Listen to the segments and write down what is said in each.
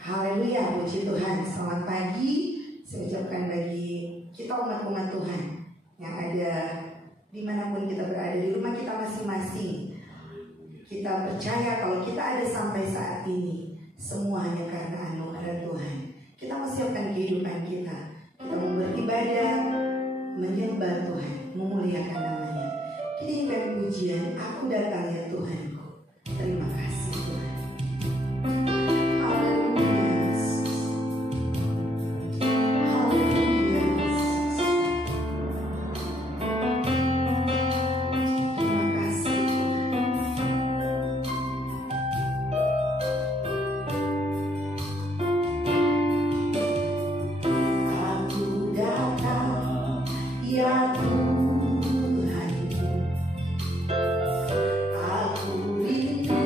Haleluya, puji Tuhan. Selamat pagi. Saya ucapkan bagi kita umat-umat Tuhan yang ada dimanapun kita berada, di rumah kita masing-masing. Kita percaya kalau kita ada sampai saat ini, semua hanya karena anugerah Tuhan. Kita mempersiapkan kehidupan kita. Kita mau beribadah, menyembah Tuhan, memuliakan namanya. Kita ingin pujian, aku datang ya Tuhanku. Terima kasih Tuhan. Aku rindu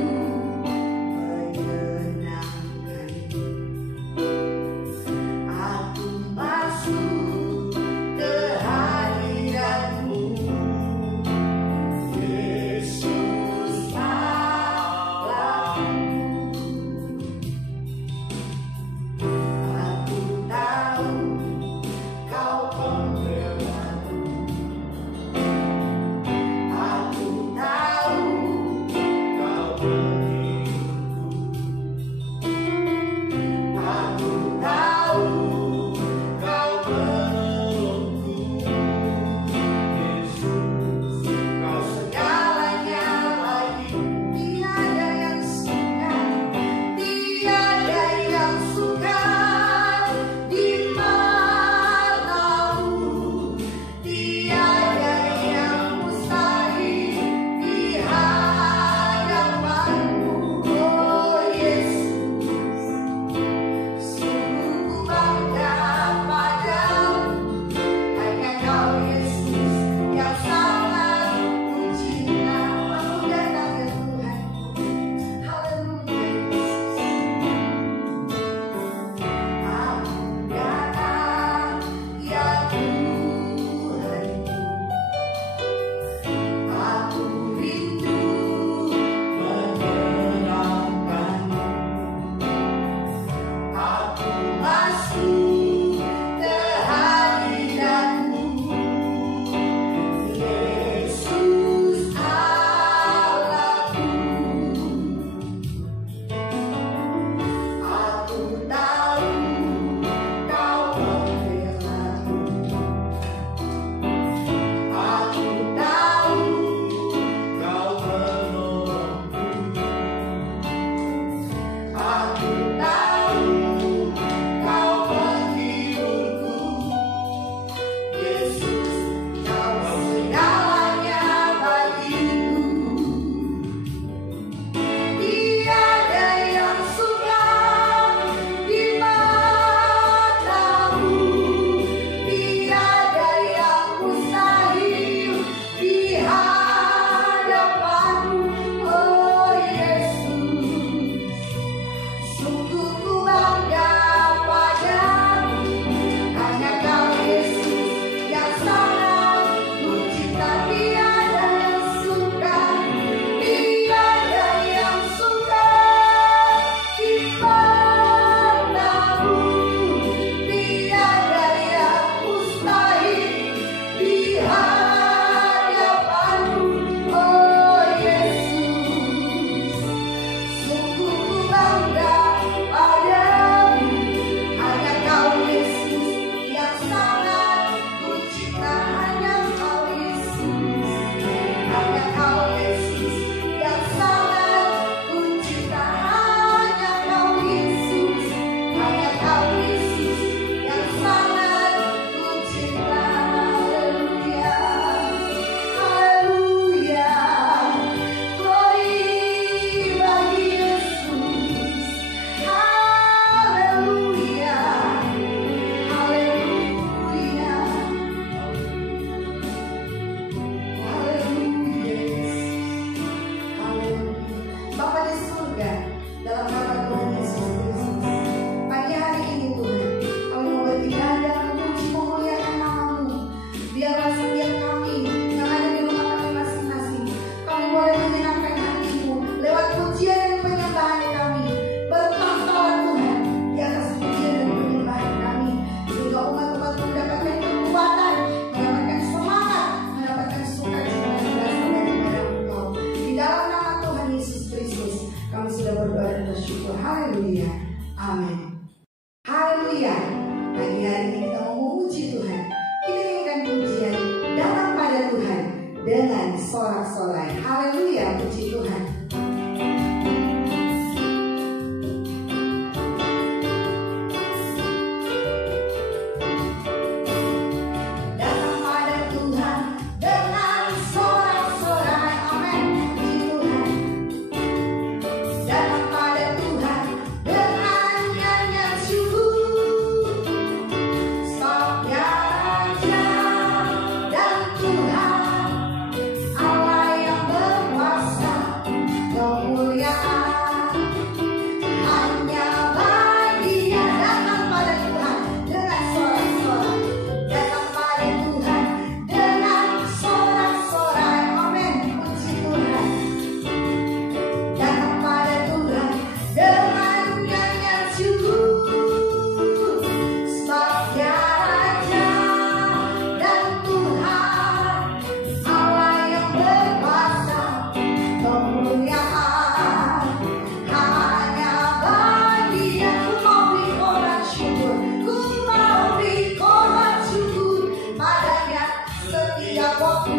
setiap waktu.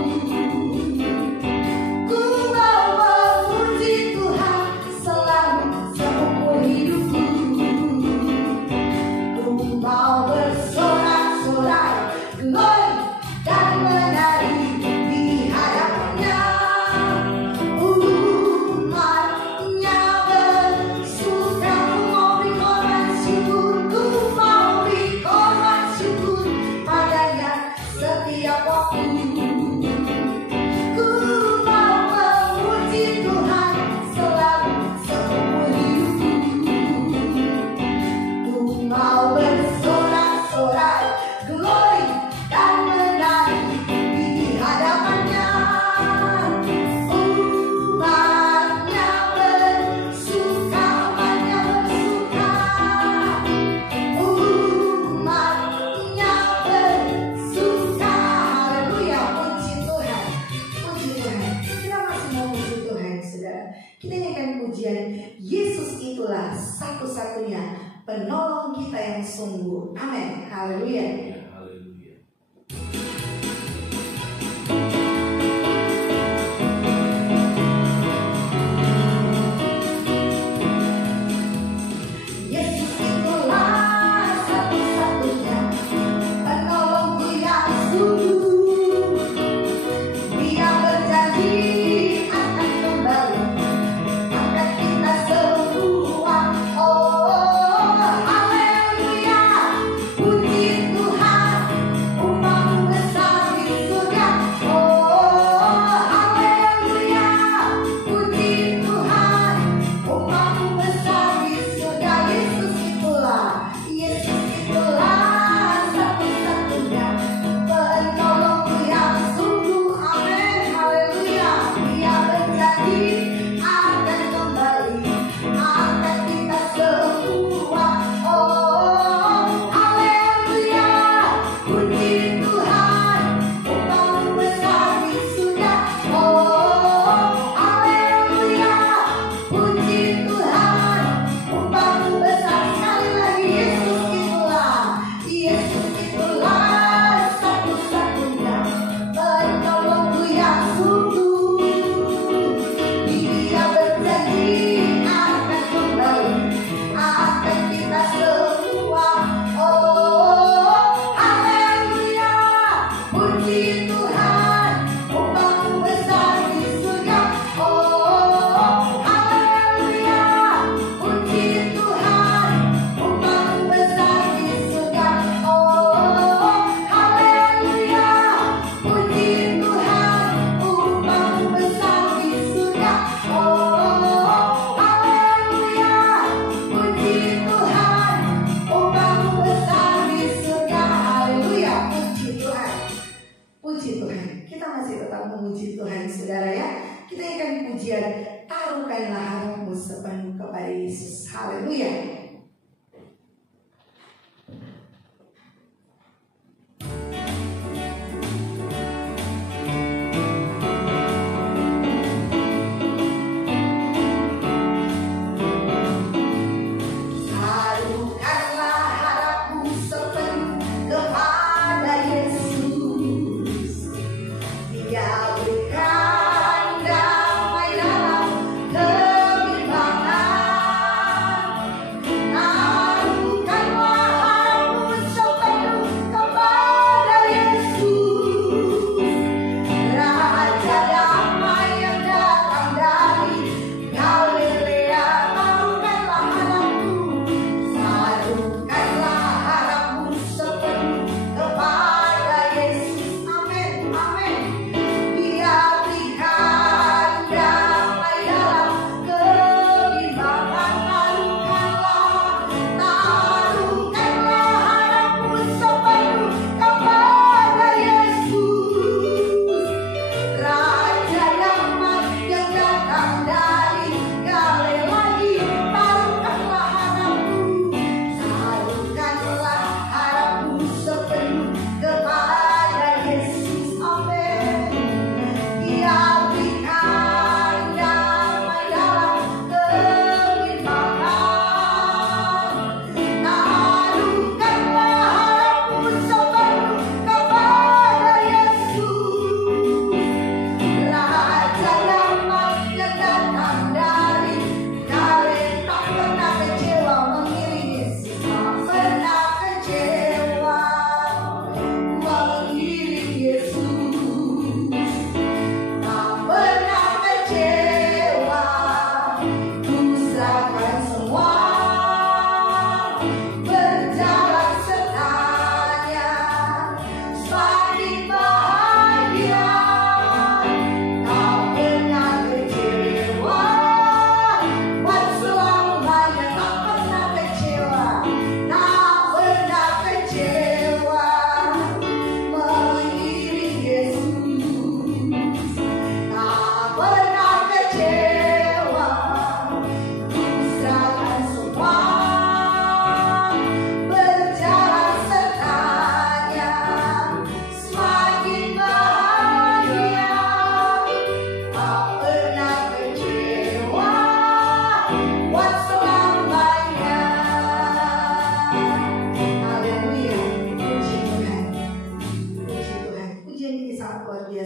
Ku mau memuji Tuhan selalu seumur hidupku. Ku mau bersorak-sorak, glory dan menari di hadapannya. Umatnya bersuka, ku mau beri korban syukur, ku mau beri korban syukur padanya setiap waktu. Ku mau memuji Tuhan selalu seumur hidupku. Ku mau bersorak-sorak, glory dan menari di hadapannya. Umatnya bersuka, umatnya bersuka. Umatnya bersuka. Haleluya, puji Tuhan. Puji Tuhan. Kita masih mau puji Tuhan, saudara. Kita nyanyikan pujian Yesus itulah satu-satunya penolong kita yang sungguh. Amin. Haleluya. Haleluya. Yesus itulah satu-satunya penolongku yang sungguh. Dia berjanji akan kembali angkat kita semua. Oh, haleluya, puji Tuhan, umatmu besar di surga. Oh, haleluya, puji Tuhan, umatmu besar di surga. Yesus itulah satu-satunya penolongku yang sungguh. Amin, haleluya. Dia berjanji akan kembali angkat kita semua. Oh, haleluya, puji Tuhan, umatmu besar di surga. Oh, haleluya, puji Tuhan, umatmu besar. Sekali lagi, Yesus itulah satu-satunya penolongku yang sungguh. Dia berjanji akan kembali angkat kita semua. Oh, haleluya, puji Tuhan, umatmu besar di surga. Oh, haleluya, puji Tuhan, umatmu besar di surga. Oh, haleluya, puji Tuhan, umatmu besar di surga. Oh, haleluya, puji Tuhan, umatmu besar di surga. Haleluya, puji Tuhan. Puji Tuhan. Kita masih tetap memuji Tuhan, saudara ya. Kita akan pujian taruhkanlah harapmu sepenuh kepada Yesus. Haleluya. Taruhkanlah harapmu sepenuh kepada Yesus. Dia berikan damai dalam kebimbangan.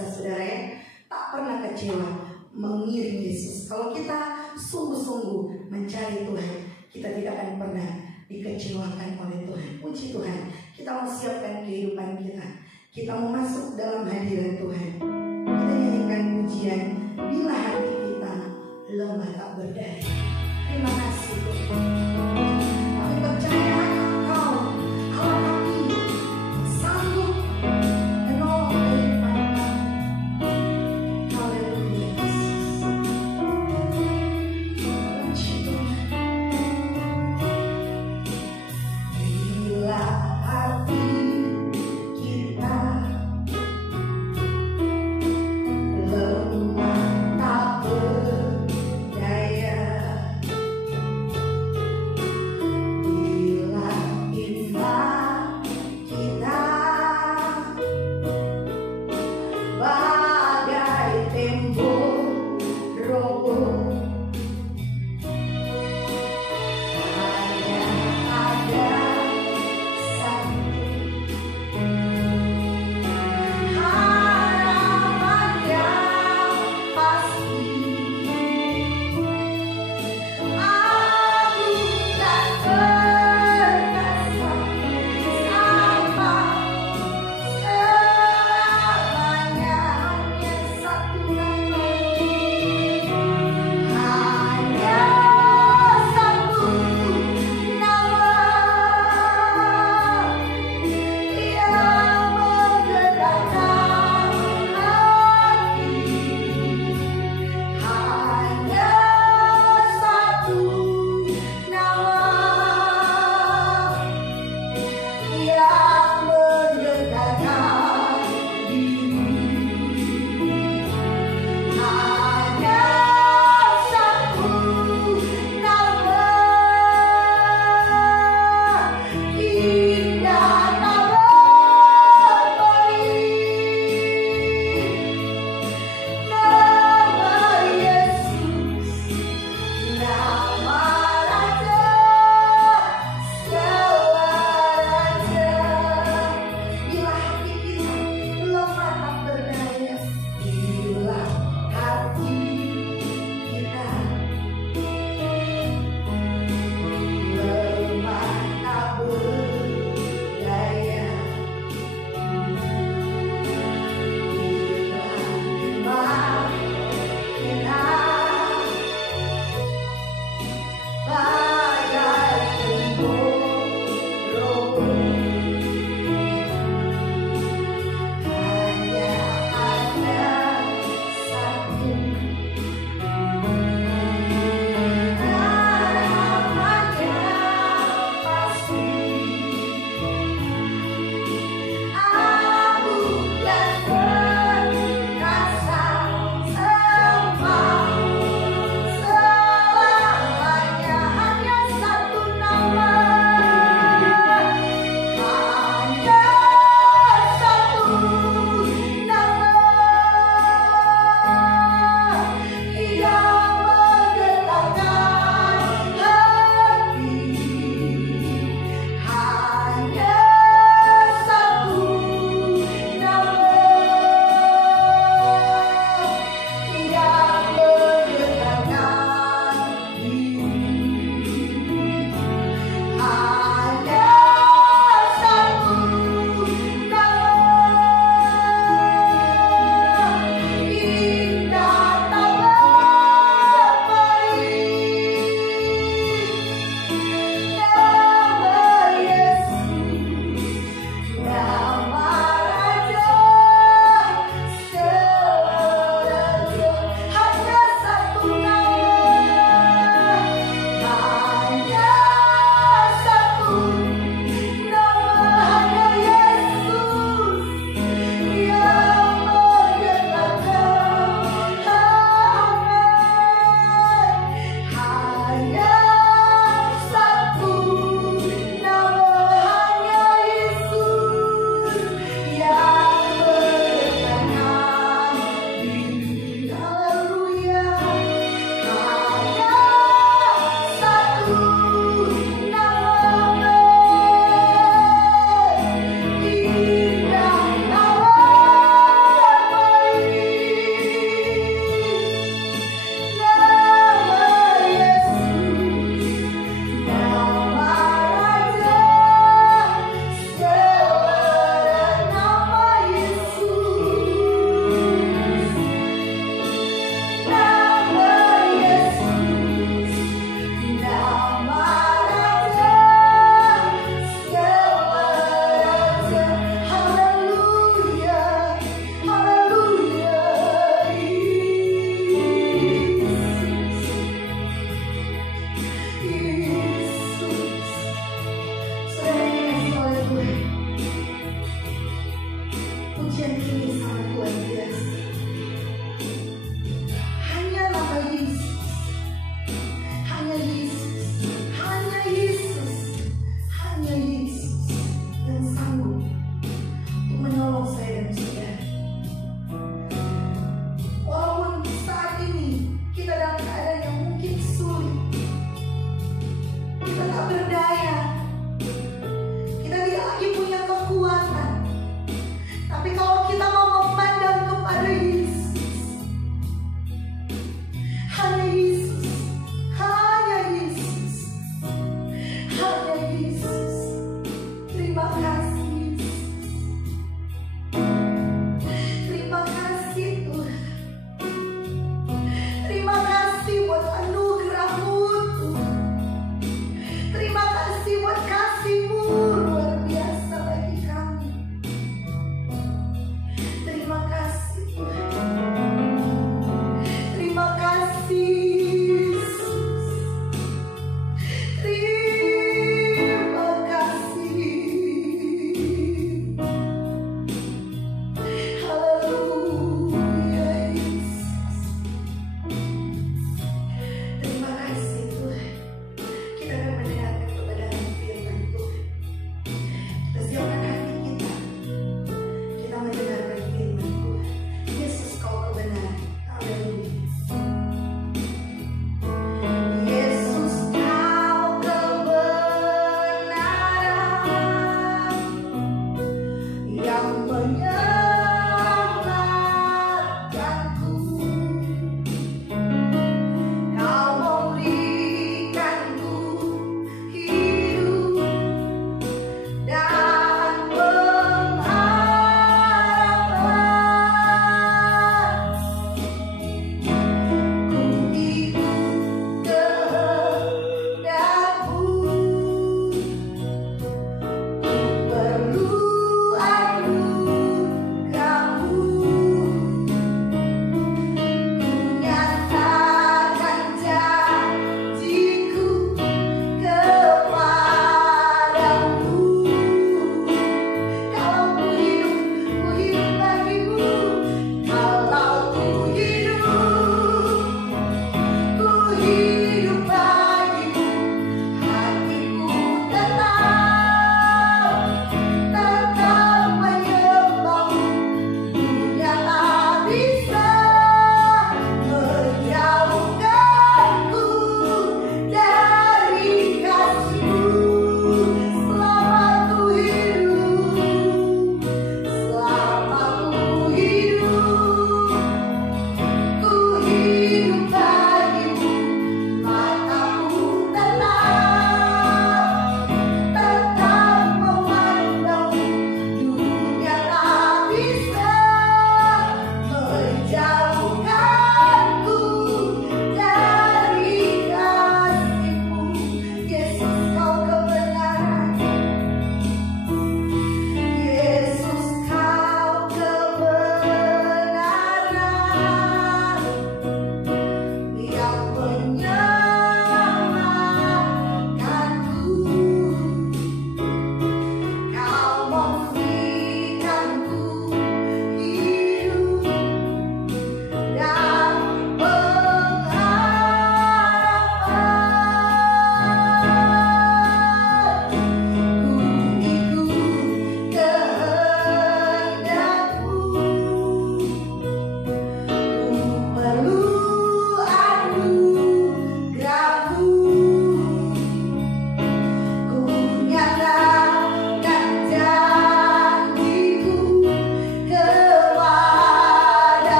biasa saudara ya, tak pernah kecewa mengiring Yesus. Kalau kita sungguh-sungguh mencari Tuhan, kita tidak akan pernah dikecewakan oleh Tuhan. Puji Tuhan, kita mau siapkan kehidupan kita. Kita mau masuk dalam hadirat Tuhan. Kita nyanyikan pujian, bila hati kita lemah tak berdaya. Terima kasih Tuhan. Kami percaya Engkau, Allah kami, sanggup menolong kehidupan kami. Haleluya Yesus. Puji Tuhan. Bila hati kita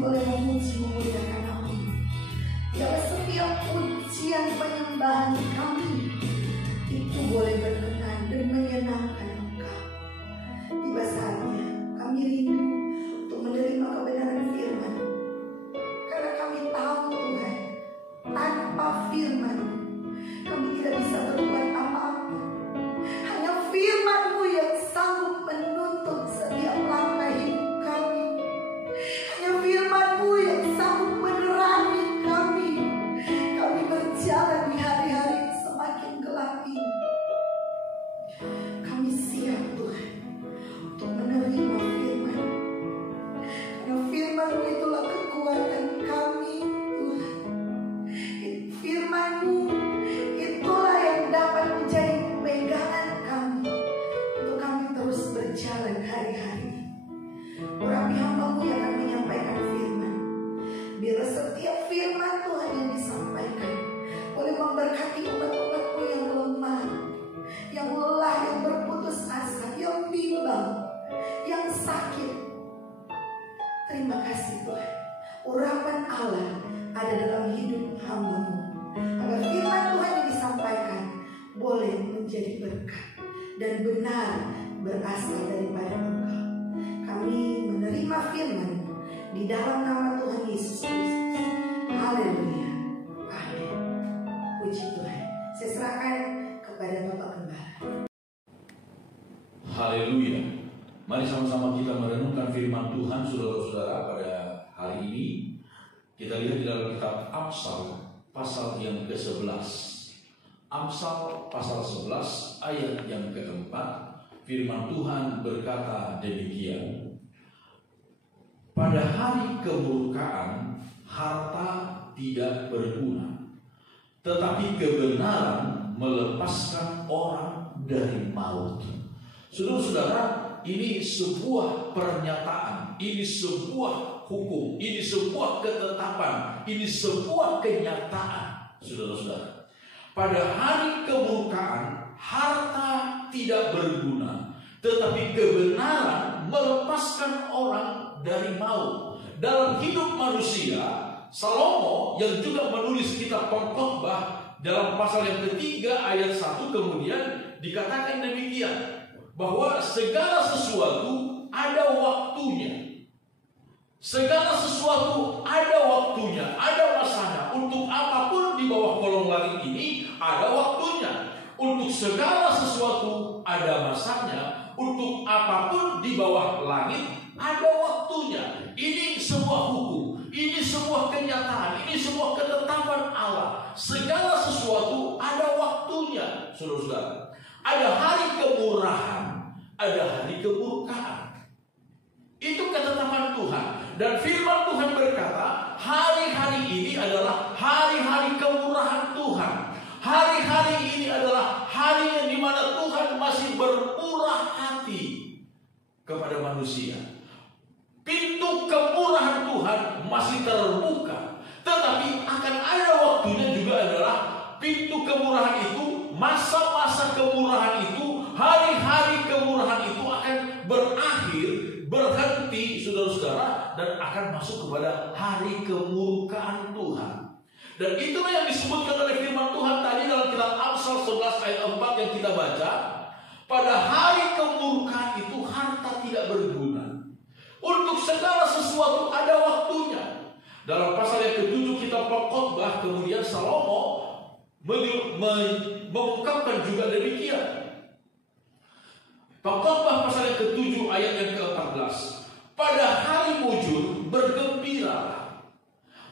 boleh memuji memuliakan Nabi. Biarlah setiap pujian penyembahan kami itu boleh berkenan dan menyenangkan Engkau. Tiba saatnya kami rindu untuk menerima kebenaran firman, karena kami tahu Tuhan, tanpa firman kami tidak bisa berbuat apa-apa. Hanya firman-Mu yang sanggup menuntun setiap langkah hidup kami. Hanya firman-Mu yang sanggup menerangi kami. Kami berjalan di hari-hari semakin gelap ini. Kami siap Tuhan untuk menerima firman, karena firman-Mu itulah kekuatan kami Tuhan. Firman-Mu itulah yang dapat menjadi pegangan kami untuk kami terus berjalan hari-hari. Urapi hamba-Mu yang akan menyampaikan firman. Biar setiap firman Tuhan yang disampaikan boleh memberkati umat-umat-Mu yang lemah, yang lelah, yang berputus asa, yang bimbang, yang sakit. Terima kasih Tuhan, urapan Allah ada dalam hidup hamba-Mu, agar firman Tuhan yang disampaikan boleh menjadi berkat dan benar berasal daripada Engkau. Kami menerima firman di dalam nama Tuhan Yesus Kristus. Haleluya. Amin. Puji Tuhan. Saya serahkan kepada Bapak Gembala. Haleluya. Mari sama-sama kita merenungkan firman Tuhan, saudara-saudara, pada hari ini. Kita lihat di dalam kitab Amsal pasal yang ke-11. Amsal pasal 11 ayat yang ke-4. Firman Tuhan berkata demikian. Pada hari kemurkaan harta tidak berguna, tetapi kebenaran melepaskan orang dari maut. Saudara-saudara, ini sebuah pernyataan, ini sebuah hukum, ini sebuah ketetapan, ini sebuah kenyataan. Saudara-saudara, pada hari kemurkaan harta tidak berguna, tetapi kebenaran melepaskan orang dari maut. Dalam hidup manusia, Salomo yang juga menulis kitab Pengkhotbah dalam pasal yang ketiga ayat 1 kemudian dikatakan demikian, bahwa segala sesuatu ada waktunya. Segala sesuatu ada waktunya, ada masanya. Untuk apapun di bawah kolong langit ini ada waktunya. Untuk segala sesuatu ada masanya. Untuk apapun di bawah langit ada waktunya. Ini sebuah hukum, ini sebuah kenyataan, ini sebuah ketetapan Allah. Segala sesuatu ada waktunya, saudara-saudara. Ada hari kemurahan, ada hari kemurkaan. Itu ketetapan Tuhan. Dan firman Tuhan berkata, hari-hari ini adalah hari-hari kemurahan Tuhan. Hari-hari ini adalah hari yang dimana Tuhan masih bermurah hati kepada manusia. Pintu kemurahan Tuhan masih terbuka. Tetapi akan ada waktunya juga adalah pintu kemurahan itu, masa-masa kemurahan itu, hari-hari kemurahan itu akan berakhir, berhenti, saudara-saudara, dan akan masuk kepada hari kemurkaan Tuhan. Dan itulah yang disebutkan oleh firman Tuhan tadi dalam kitab Amsal 11 ayat 4 yang kita baca. Pada hari kemurkaan itu harta tidak berguna. Untuk segala sesuatu ada waktunya. Dalam pasal yang ke-7 kitab Pengkhotbah kemudian Salomo mengungkapkan juga demikian. Pengkhotbah pasal yang ke-7 ayat yang ke-14. Pada hari mujur bergembiralah,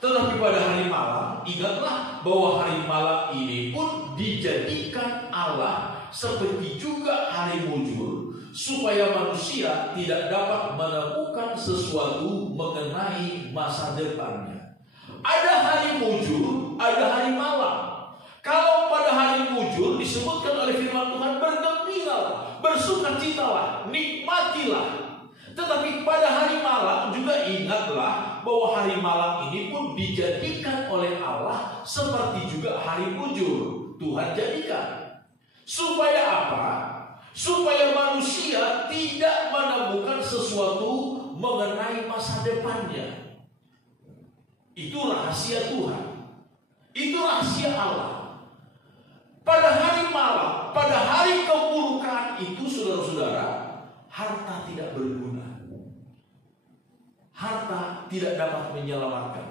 tetapi pada hari malam ingatlah bahwa hari malam ini pun dijadikan Allah seperti juga hari mujur, supaya manusia tidak dapat menemukan sesuatu mengenai masa depannya. Ada hari mujur, ada hari malam. Kalau pada hari mujur disebutkan oleh firman Tuhan, bergembiralah, bersukacitalah, nikmatilah. Tetapi pada hari malam juga ingatlah bahwa hari malam ini pun dijadikan oleh Allah seperti juga hari mujur. Tuhan jadikan. Supaya apa? Supaya manusia tidak menemukan sesuatu mengenai masa depannya. Itu rahasia Tuhan. Itu rahasia Allah. Pada hari malam, pada hari keburukan itu, saudara-saudara, harta tidak berguna. Harta tidak dapat menyelamatkan.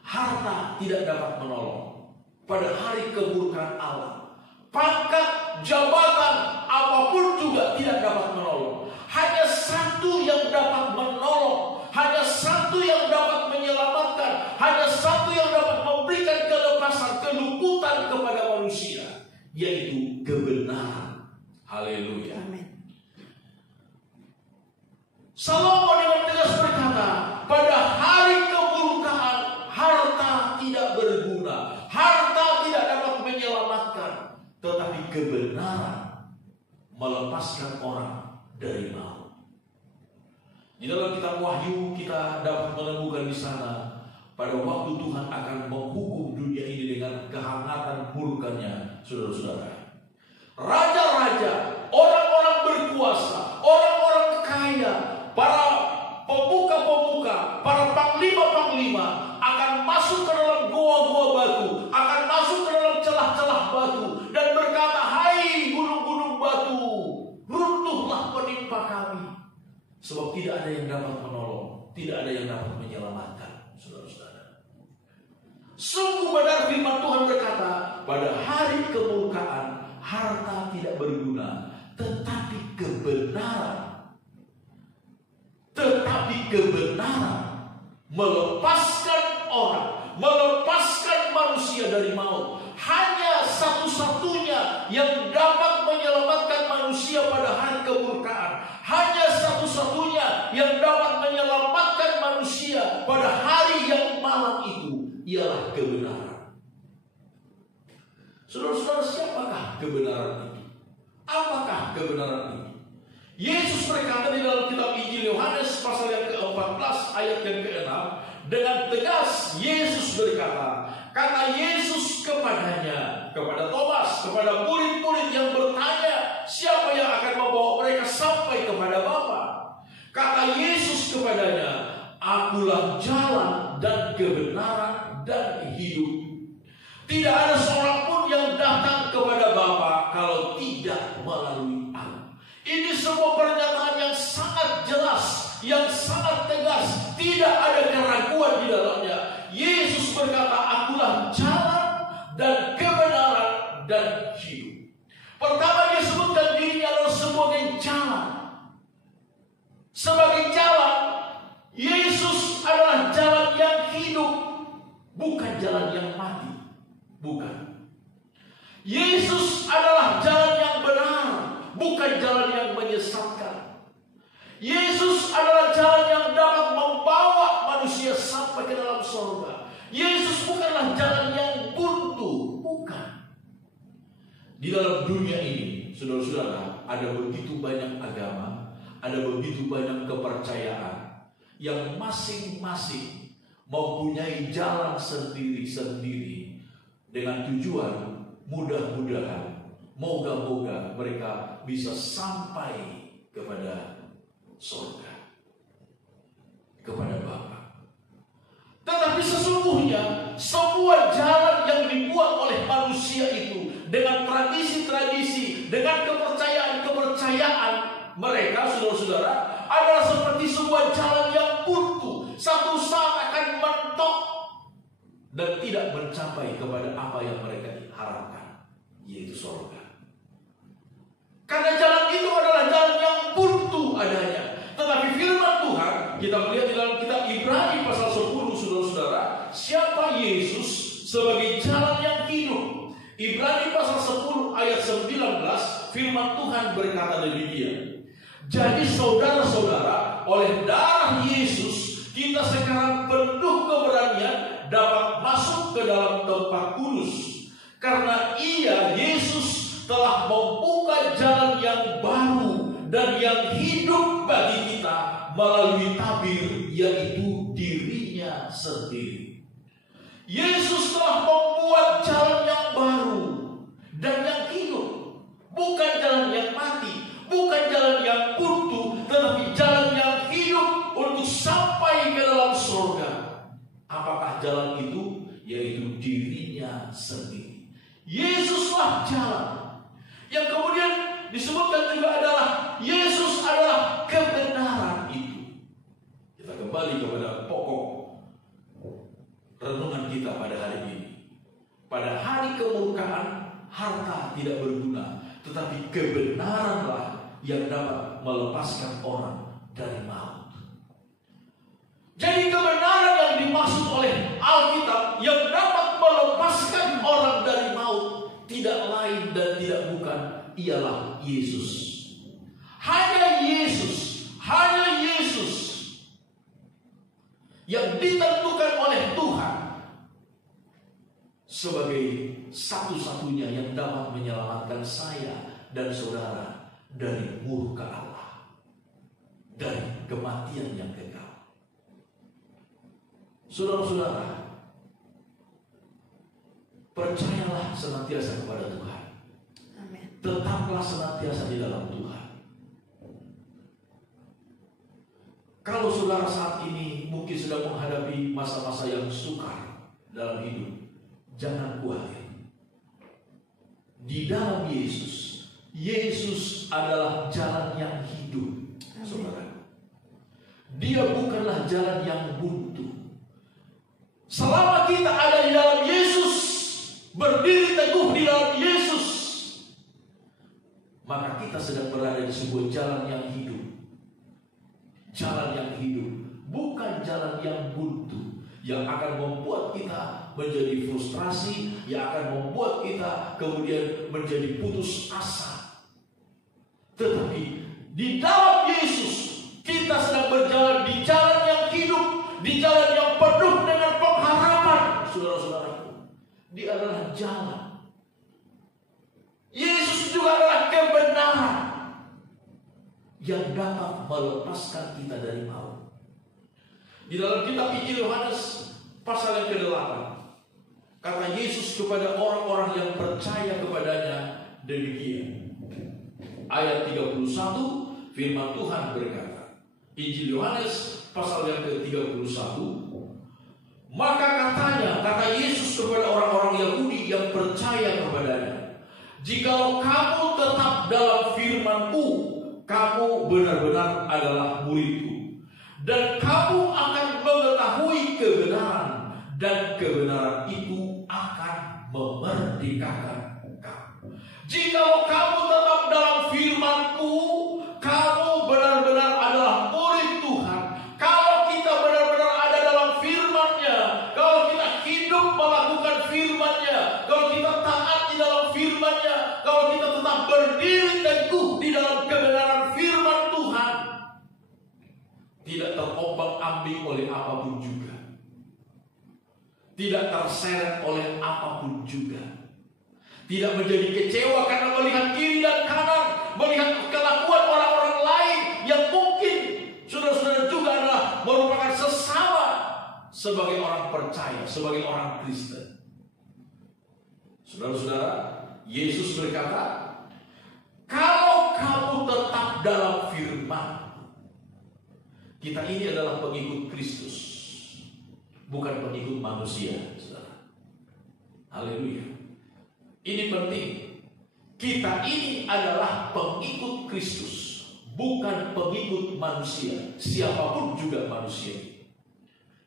Harta tidak dapat menolong. Pada hari keburukan Allah, pangkat, jabatan, apapun juga tidak dapat menolong. Hanya satu yang dapat menolong, hanya satu yang dapat menyelamatkan, hanya satu yang dapat memberikan kelepasan, keluputan kepada manusia, yaitu kebenaran. Haleluya. Amin. Salomo dengan tegas berkata, pada hari keburukan harta tidak berguna, harta tidak dapat menyelamatkan, tetapi kebenaran melepaskan orang dari maut. Di dalam kitab Wahyu kita dapat menemukan di sana, pada waktu Tuhan akan menghukum dunia ini dengan kehangatan murkanya, saudara-saudara. Raja-raja, orang-orang berkuasa, orang-orang kaya, para pemuka-pemuka, para panglima-panglima akan masuk ke dalam goa-goa batu, akan masuk ke dalam celah-celah batu, dan berkata, hai gunung-gunung batu, runtuhlah menimpa kami. Sebab tidak ada yang dapat menolong, tidak ada yang dapat menyelamatkan, saudara-saudara. Sungguh benar firman Tuhan berkata, pada hari kemurkaan harta tidak berguna, tetapi kebenaran melepaskan orang, melepaskan manusia dari maut. Hanya satu-satunya yang dapat menyelamatkan manusia pada hari kemurkaan, hanya satu-satunya yang dapat menyelamatkan manusia pada hari yang malam itu ialah kebenaran. Saudara-saudara, siapakah kebenaran itu? Apakah kebenaran itu? Yesus berkata di dalam kitab Injil Yohanes pasal yang ke-14 ayat yang ke-6, dengan tegas Yesus berkata, kata Yesus kepadanya, kepada Thomas, kepada murid-murid yang bertanya, siapa yang akan membawa mereka sampai kepada Bapa? Kata Yesus kepadanya, akulah jalan dan kebenaran dan hidup. Tidak ada seorang pun yang datang kepada Bapa kalau tidak melalui Aku. Ini sebuah pernyataan yang sangat jelas, yang sangat tegas, tidak ada keraguan di dalamnya. Yesus berkata, akulah jalan dan kebenaran dan hidup. Pertama, dia sebutkan dirinya adalah sebagai jalan. Sebagai jalan, Yesus adalah jalan yang hidup, bukan jalan yang mati. Bukan. Yesus adalah jalan yang benar, bukan jalan yang menyesatkan. Yesus adalah jalan yang dapat membawa manusia sampai ke dalam surga. Yesus bukanlah jalan yang buntu, bukan. Di dalam dunia ini, saudara-saudara, ada begitu banyak agama, ada begitu banyak kepercayaan yang masing-masing mempunyai jalan sendiri-sendiri, dengan tujuan mudah-mudahan, moga-moga mereka bisa sampai kepada surga, kepada Bapa. Tetapi sesungguhnya semua jalan yang dibuat oleh manusia itu, dengan tradisi-tradisi, dengan kepercayaan-kepercayaan mereka, saudara-saudara, adalah seperti sebuah jalan yang buntu. Satu saat akan mentok dan tidak mencapai kepada apa yang mereka harapkan, yaitu surga. Karena jalan itu adalah jalan yang buntu adanya. Tetapi firman Tuhan, kita melihat di dalam kitab Ibrani pasal 10, saudara-saudara, siapa Yesus sebagai jalan yang hidup. Ibrani pasal 10 ayat 19, firman Tuhan berkata demikian. Jadi saudara-saudara, oleh darah Yesus, kita sekarang penuh keberanian dapat masuk ke dalam tempat kudus, karena Ia, Yesus, telah membuka jalan yang baru dan yang hidup bagi kita melalui tabir, yaitu dirinya sendiri. Yesus telah membuat jalan yang baru dan yang hidup, bukan jalan yang mati, bukan jalan yang buntu, tetapi jalan yang hidup untuk sampai ke dalam surga. Apakah jalan itu? Yaitu dirinya sendiri. Yesuslah jalan. Yang kemudian disebutkan juga adalah Yesus adalah kebenaran itu. Kita kembali kepada pokok renungan kita pada hari ini. Pada hari kemurkaan, harta tidak berguna, tetapi kebenaranlah yang dapat melepaskan orang dari maut. Jadi kebenaran yang dimaksud oleh Alkitab yang dapat melepaskan orang dari maut tidak lain dan tidak bukan ialah Yesus. Hanya Yesus, hanya Yesus yang ditentukan oleh Tuhan sebagai satu-satunya yang dapat menyelamatkan saya dan saudara dari murka Allah, dari kematian yang kekal. Saudara-saudara, percayalah senantiasa kepada Tuhan. Amin. Tetaplah senantiasa di dalam Tuhan. Kalau saudara saat ini mungkin sedang menghadapi masa-masa yang sukar dalam hidup, jangan khawatir. Di dalam Yesus, Yesus adalah jalan yang hidup. Saudara, Dia bukanlah jalan yang buntu. Selama kita ada di dalam Yesus, berdiri teguh di dalam Yesus, maka kita sedang berada di sebuah jalan yang hidup. Jalan yang hidup, bukan jalan yang buntu, yang akan membuat kita menjadi frustrasi, yang akan membuat kita kemudian menjadi putus asa. Tetapi di dalam Yesus, kita sedang berjalan di jalan yang hidup, di jalan yang penuh dengan pengharapan. Saudara-saudaraku, Dia adalah jalan. Yesus juga adalah kebenaran yang dapat melepaskan kita dari maut. Di dalam kitab Injil Yohanes pasal yang ke-8, kata Yesus kepada orang-orang yang percaya kepadanya demikian. Ayat 31, firman Tuhan berkata, Injil Yohanes pasal yang ke-31, maka kata Yesus kepada orang-orang Yahudi yang percaya kepadanya, jikalau kamu tetap dalam firman-Ku, kamu benar-benar adalah murid-Ku, dan kamu akan mengetahui kebenaran, dan kebenaran itu akan memerdekakan kamu. Jikalau kamu tetap dalam firman-Ku, kamu benar-benar adalah murid Tuhan. Kalau kita benar-benar ada dalam firman-Nya, kalau kita hidup melakukan firman-Nya, kalau kita taat di dalam firman-Nya, kalau kita tetap berdiri teguh di dalam kebenaran firman Tuhan, tidak terombang-ambing oleh apapun juga, tidak terseret oleh apapun juga, tidak menjadi kecewa karena melihat kiri dan kanan, melihat kelakuan orang-orang lain yang mungkin saudara-saudara juga adalah merupakan sesama sebagai orang percaya, sebagai orang Kristen. Saudara-saudara, Yesus berkata, kalau kamu tetap dalam firman. Kita ini adalah pengikut Kristus, bukan pengikut manusia, saudara. Haleluya. Ini penting. Kita ini adalah pengikut Kristus, bukan pengikut manusia. Siapapun juga manusia.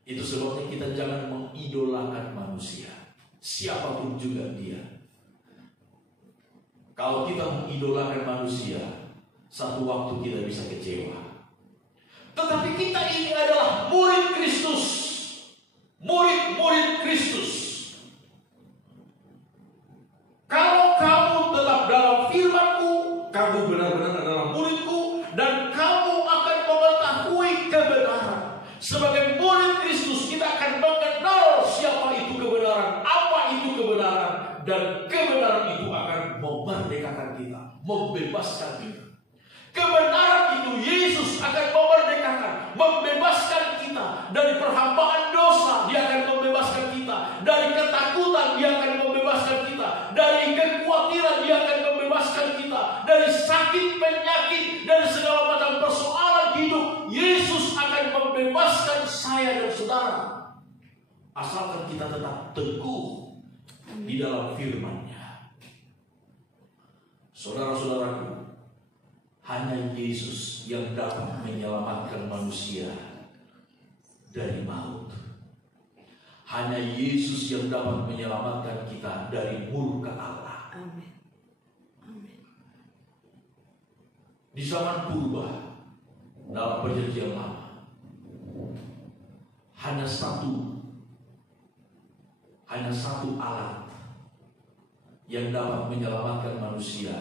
Itu sebabnya kita jangan mengidolakan manusia, siapapun juga dia. Kalau kita mengidolakan manusia, satu waktu kita bisa kecewa. Tetapi kita ini adalah murid Kristus, murid-murid Kristus. Kalau kamu tetap dalam firman-Ku, kamu benar-benar adalah murid-Ku, dan kamu akan mengetahui kebenaran. Sebagai murid Kristus, kita akan mengenal siapa itu kebenaran, apa itu kebenaran, dan kebenaran itu akan memerdekakan kita, membebaskan kita. Kebenaran itu Yesus akan memerdekakan, membebaskan kita dari perhambaan dosa. Dia akan membebaskan kita dari ketakutan. Dia akan membebaskan kita dari kekhawatiran. Dia akan membebaskan kita dari sakit, penyakit, dan segala macam persoalan hidup. Yesus akan membebaskan saya dan saudara. asalkan kita tetap teguh di dalam firman-Nya. Saudara-saudaraku, hanya Yesus yang dapat menyelamatkan manusia dari maut. Hanya Yesus yang dapat menyelamatkan kita dari murka Allah. Amin. Amin. Di zaman purba, dalam perjanjian lama, hanya satu alat yang dapat menyelamatkan manusia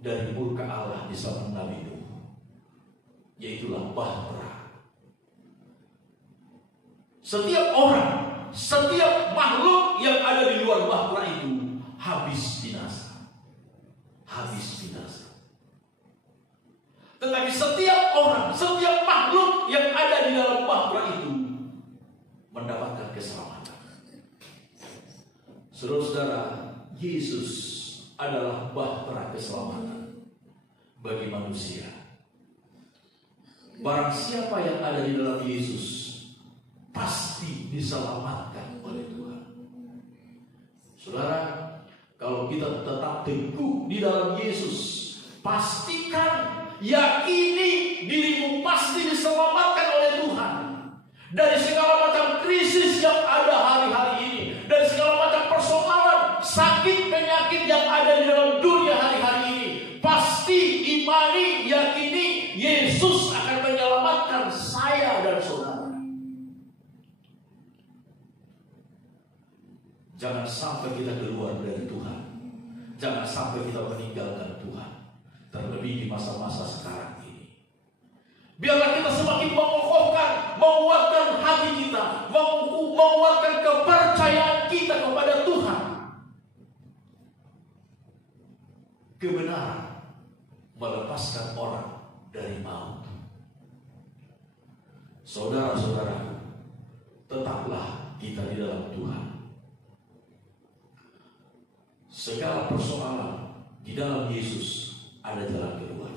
dari murka Allah di zaman Nabi Nuh, yaitulah bahtera. Setiap orang, setiap makhluk yang ada di luar bahtera itu habis binasa. Tetapi setiap orang, setiap makhluk yang ada di dalam bahtera itu mendapatkan keselamatan. Saudara-saudara, Yesus adalah bahtera keselamatan bagi manusia. Barang siapa yang ada di dalam Yesus pasti diselamatkan oleh Tuhan. Saudara, kalau kita tetap teguh di dalam Yesus, pastikan, yakini dirimu pasti diselamatkan oleh Tuhan dari segala macam krisis yang ada hari-hari ini, dari segala macam persoalan, sakit, penyakit yang ada di dalam dunia hari-hari ini. Pasti imani, yakini Yesus akan menyelamatkan saya dan saudara. Jangan sampai kita keluar dari Tuhan. Jangan sampai kita meninggalkan Tuhan. Terlebih di masa-masa sekarang ini. Biarlah kita semakin mengokohkan, menguatkan hati kita, menguatkan kepercayaan kita kepada Tuhan. Kebenaran melepaskan orang dari maut. Saudara-saudaraku, tetaplah kita di dalam Tuhan. Segala persoalan di dalam Yesus ada jalan keluar.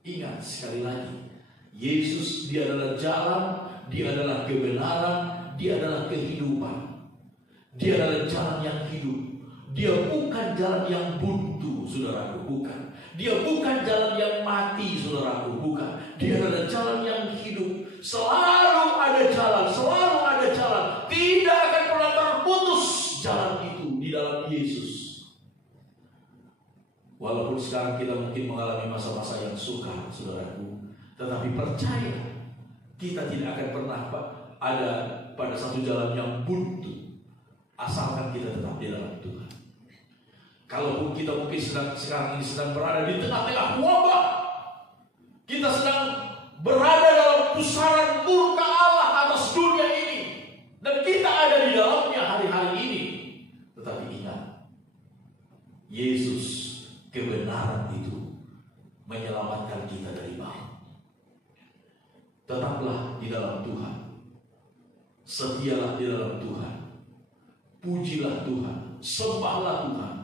Ingat sekali lagi, Yesus dia adalah jalan, dia adalah kebenaran, dia adalah kehidupan. Dia adalah jalan yang hidup. Dia bukan jalan yang buntu, saudaraku, bukan. Dia bukan jalan yang mati, saudaraku, bukan. Dia adalah jalan yang hidup. Selalu ada jalan, selalu ada jalan. Tidak akan pernah terputus jalan itu di dalam Yesus. Walaupun sekarang kita mungkin mengalami masa-masa yang sukar, saudaraku, tetapi percaya, kita tidak akan pernah ada pada satu jalan yang buntu, asalkan kita tetap di dalam Tuhan. Kalaupun kita mungkin sekarang ini sedang berada di tengah-tengah wabah, kita sedang berada dalam pusaran murka Allah atas dunia ini, dan kita ada di dalamnya hari-hari ini, tetapi ingat, Yesus kebenaran itu menyelamatkan kita dari maut. Tetaplah di dalam Tuhan, setialah di dalam Tuhan, pujilah Tuhan, sembahlah Tuhan,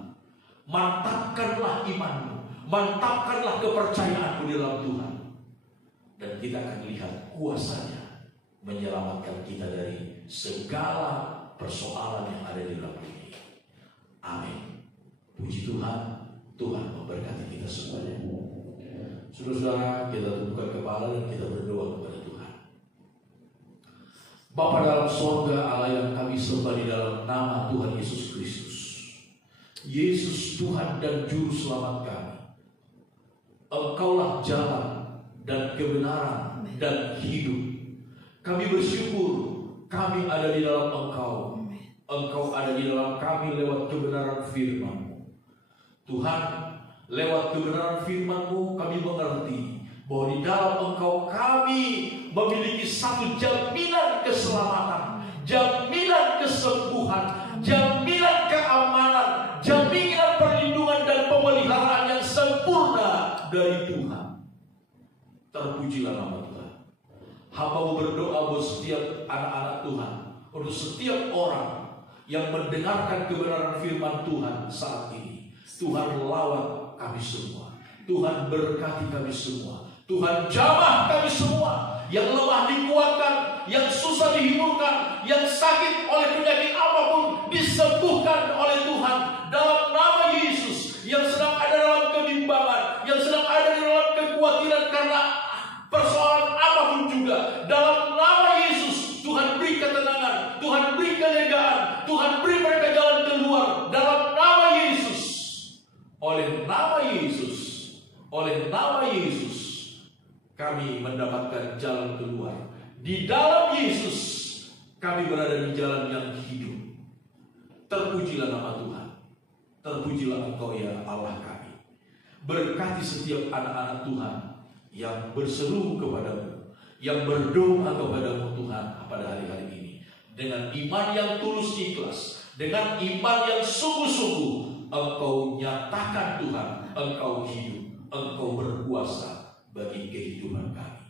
mantapkanlah imanmu, mantapkanlah kepercayaanmu di dalam Tuhan, dan kita akan lihat kuasa-Nya menyelamatkan kita dari segala persoalan yang ada di dalam dunia. Amin. Puji Tuhan. Tuhan memberkati kita semuanya. Saudara-saudara, kita tundukkan kepala dan kita berdoa kepada Tuhan. Bapa dalam surga, Allah yang kami sembah di dalam nama Tuhan Yesus Kristus. Yesus Tuhan dan Juru Selamat kami. Engkaulah jalan dan kebenaran dan hidup. Kami bersyukur kami ada di dalam Engkau. Engkau ada di dalam kami lewat kebenaran firman. Tuhan, lewat kebenaran firman-Mu kami mengerti bahwa di dalam Engkau kami memiliki satu jaminan keselamatan, jaminan kesembuhan, jaminan keamanan, jaminan perlindungan dan pemeliharaan yang sempurna dari Tuhan. Terpujilah nama Tuhan. Hamba-Mu berdoa buat setiap anak-anak Tuhan, untuk setiap orang yang mendengarkan kebenaran firman Tuhan saat ini. Tuhan lawat kami semua, Tuhan berkati kami semua, Tuhan jamah kami semua, yang lemah dikuatkan, yang susah dihiburkan, yang sakit sakit oleh penyakit apapun disembuhkan oleh Tuhan dalam nama Yesus. Yang sedang ada dalam kebimbangan, yang sedang ada di dalam kekhawatiran karena persoalan apapun juga, dalam nama Yesus Tuhan beri ketenangan, Tuhan beri kelegaan, Tuhan beri mereka jalan keluar dalam nama Yesus. Oleh nama Yesus, oleh nama Yesus kami mendapatkan jalan keluar. Di dalam Yesus kami berada di jalan yang hidup. Terpujilah nama Tuhan. Terpujilah Engkau ya Allah kami. Berkati setiap anak-anak Tuhan yang berseru kepadamu, yang berdoa kepadamu Tuhan pada hari-hari ini, dengan iman yang tulus ikhlas, dengan iman yang sungguh-sungguh, Engkau nyatakan Tuhan, Engkau hidup, Engkau berkuasa bagi kehidupan kami.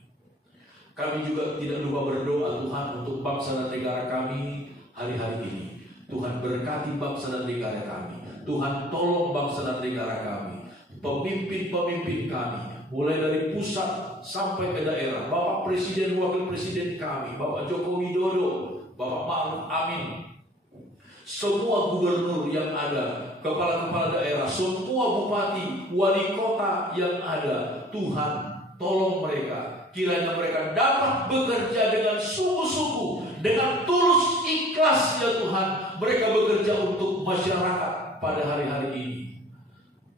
Kami juga tidak lupa berdoa Tuhan untuk bangsa dan negara kami hari-hari ini. Tuhan berkati bangsa dan negara kami. Tuhan tolong bangsa dan negara kami, pemimpin-pemimpin kami, mulai dari pusat sampai ke daerah, Bapak Presiden, Wakil Presiden kami, Bapak Joko Widodo, Bapak Ma'ruf Amin, semua gubernur yang ada, kepala-kepala daerah, semua bupati, wali kota yang ada, Tuhan tolong mereka, kiranya mereka dapat bekerja dengan sungguh-sungguh, dengan tulus ikhlas ya Tuhan, mereka bekerja untuk masyarakat pada hari-hari ini.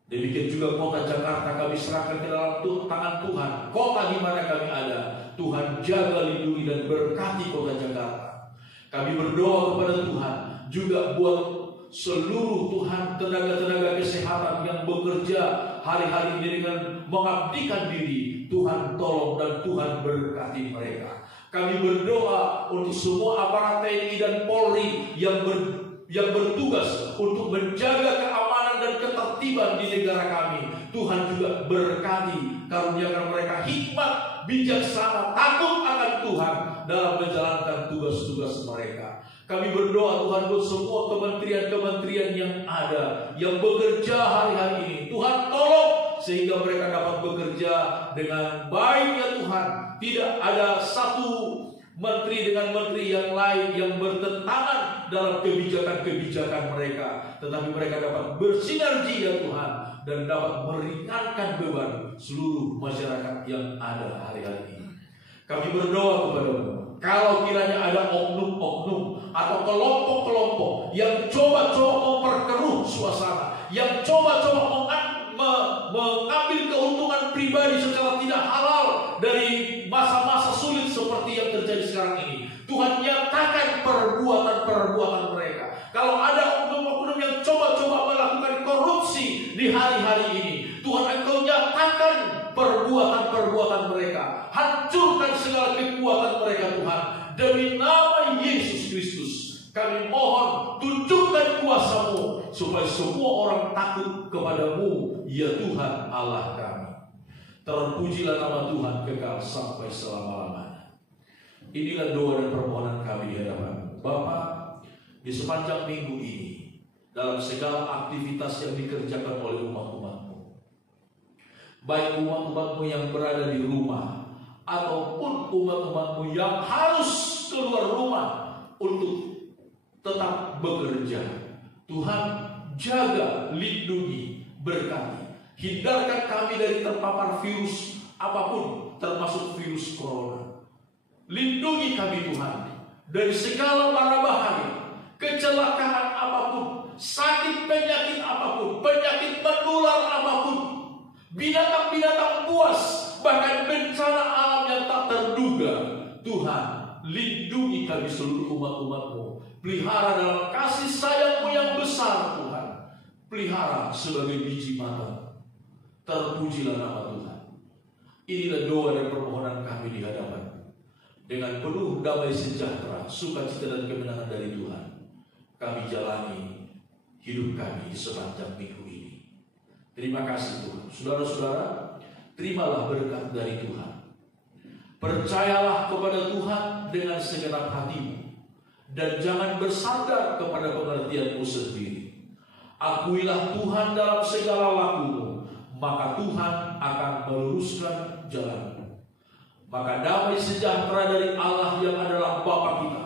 Demikian juga kota Jakarta kami serahkan ke dalam tangan Tuhan. Kota di mana kami ada, Tuhan jaga, lindungi dan berkati kota Jakarta. Kami berdoa kepada Tuhan juga buat seluruh Tuhan tenaga-tenaga kesehatan yang bekerja hari-hari ini dengan mengabdikan diri. Tuhan tolong dan Tuhan berkati mereka. Kami berdoa untuk semua aparat TNI dan Polri yang bertugas untuk menjaga keamanan dan ketertiban di negara kami. Tuhan juga berkati, karuniakan mereka hikmat, bijaksana, takut akan Tuhan dalam menjalankan tugas-tugas mereka. Kami berdoa Tuhan buat semua kementerian-kementerian yang ada, yang bekerja hari-hari ini. Tuhan tolong sehingga mereka dapat bekerja dengan baik ya Tuhan. Tidak ada satu menteri dengan menteri yang lain yang bertentangan dalam kebijakan-kebijakan mereka, tetapi mereka dapat bersinergi ya Tuhan dan dapat meringankan beban seluruh masyarakat yang ada hari-hari ini. Kami berdoa kepadamu, kalau kiranya ada oknum-oknum atau kelompok-kelompok yang coba-coba memperkeruh suasana, yang coba-coba mengambil keuntungan pribadi secara tidak halal dari masa-masa sulit seperti yang terjadi sekarang ini, Tuhan nyatakan perbuatan-perbuatan mereka. Kalau ada oknum-oknum yang coba-coba melakukan korupsi di hari-hari ini, Tuhan Engkau nyatakan perbuatan-perbuatan mereka. Hancurkan segala kekuatan mereka Tuhan. Demi nama Yesus Kristus kami mohon, tunjukkan kuasa-Mu supaya semua orang takut kepadamu ya Tuhan Allah kami. Terpujilah nama Tuhan kekal sampai selama-lamanya. Inilah doa dan permohonan kami di hadapan Bapa di sepanjang minggu ini, dalam segala aktivitas yang dikerjakan oleh umat-umat-Mu, baik umat-umat-Mu yang berada di rumah ataupun umat-umat-Mu yang harus keluar rumah untuk tetap bekerja. Tuhan jaga, lindungi, berkati. Hindarkan kami dari terpapar virus apapun, termasuk virus corona. Lindungi kami Tuhan dari segala mara bahaya, kecelakaan apapun, sakit penyakit apapun, penyakit menular apapun, binatang-binatang buas, bahkan bencana alam yang tak terduga. Tuhan, lindungi kami seluruh umat-umat-Mu. Pelihara dalam kasih sayang-Mu yang besar Tuhan. Pelihara sebagai biji mata. Terpujilah nama Tuhan. Inilah doa dan permohonan kami di hadapan. Dengan penuh damai sejahtera, sukacita dan kemenangan dari Tuhan, kami jalani hidup kami di sepanjang minggu ini. Terima kasih Tuhan. Saudara-saudara, terimalah berkat dari Tuhan. Percayalah kepada Tuhan dengan segenap hatimu, dan jangan bersandar kepada pengertianmu sendiri. Akuilah Tuhan dalam segala lakumu, maka Tuhan akan meluruskan jalanmu. Maka damai sejahtera dari Allah yang adalah Bapa kita,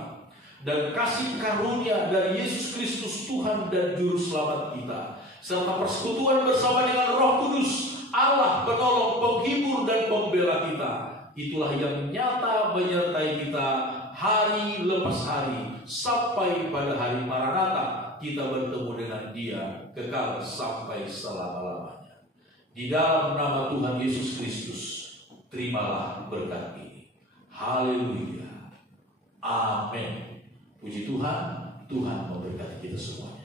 dan kasih karunia dari Yesus Kristus Tuhan dan Juru Selamat kita, serta persekutuan bersama dengan Roh Kudus, Allah penolong, penghibur dan pembela kita, itulah yang nyata menyertai kita hari lepas hari sampai pada hari Maranatha kita bertemu dengan Dia kekal sampai selama-lamanya. Di dalam nama Tuhan Yesus Kristus, terimalah berkat ini. Haleluya. Amin. Puji Tuhan, Tuhan memberkati kita semua.